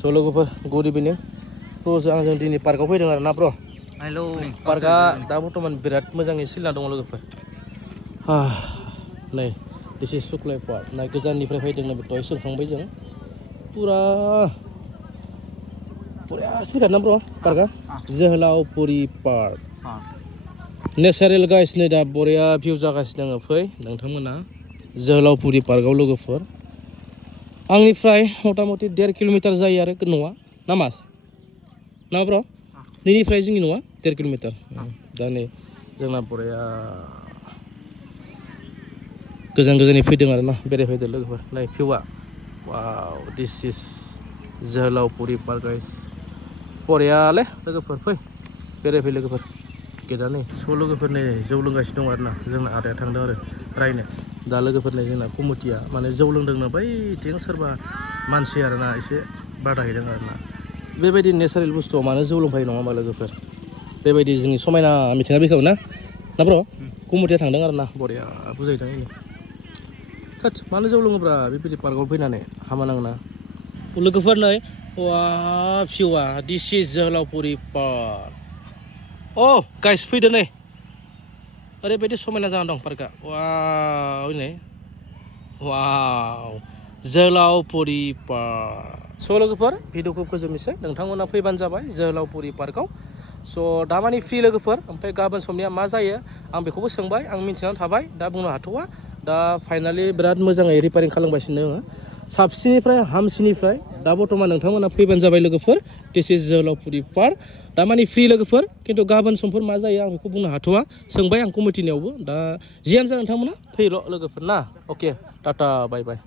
So लोगोफोर good इभिनिं जों दिनै पार्कआव फैदों आरो ना ब्र हेलौ पार्कआ दा बर्थमान बिराद मोजाङै सोलिना दङ लोगोफोर नै दिस इज जवहलापुरि ना गोजाननिफ्राय फैदों ना बेखौ सोंखांबाय जों पुरा सोलिगारना ब्र पार्कआ जवहलापुरि पार्क नेचारेल गाइस नै दा बरिया भिउ जागासिनो दङ फै नोंथांमोना जवहलापुरि पार्कआव लोगोफोर आंनिफ्राय मथा-मथि 1.5 किल'मिटार जायो आरो न'आ ना मास ना ब्र नैनिफ्राय जोंनि न'आ 1.5 किल'मिटार दा नै जोंना बरिया गोजान फैदों आरो ना बेरायफैदों लोगोफोर नाय भिउआ wow this is जवहलापुरि park guys बरियालै लोगोफोर फै बेरायफै लोगोफोर गेटआ नै स' लोगोफोर नै जौ लोंगासिनो दं आरो ना जोंना आदाया थांदों आरो रायनो दा लोगोफोर नै जोंना कमिटिया माने जौ लोंदोंनो बैथिं सोरबा मानसि आरो ना एसे बादा हैदों आरो ना बेबायदि नेचारेल बुस्थुआव मानो जौ लोंफायो नङा होमबा लोगोफोर बेबायदि जोंनि समायना मिथिंगा बिखायाव ना ब्र कमिटिया थांदों आरो ना बरिया बुजायदों इनो थोद मानो जौ लोङोब्रा बेबायदि पार्कआव फैनानै हामा नाङोना लोगोफोर नै वा भिउआ दिस इज जवहलापुरि पार्क अ गाइस फैदो नै ओरैबायदि समायना जाना दं पार्कआ वाव नै वाव जवहलापुरि पार्क स' लोगोफोर भिडिअखौ फोजोबनोसै नोंथांमोना फैबानो जाबाय जवहलापुरि पार्कआव स' दामानि फ्रि लोगोफोर ओमफ्राय गाबोन समनिया मा जायो आं बेखौबो सोंबाय आं मिन्थिनानै थाबाय दा बुंनो हाथ'वा दा फाइनालि बिराद मोजाङै रिपेयारिं खालामगासिनो दङ साबसिननिफ्राय हामसिननिफ्राय दा बर्थमान नोंथांमोना फैबानो जाबाय लोगोफोर दिस इज जवहलापुरि पार्क दामानि फ्रि लोगोफोर खिन्थु गाबोन समफोर मा जायो आं बेखौ बुंनो हाथ'वा सोंबाय आं कमिटिनियावबो दा जियानो जा नोंथांमोना फैल' लोगोफोर ना अके टाटा बाय बाय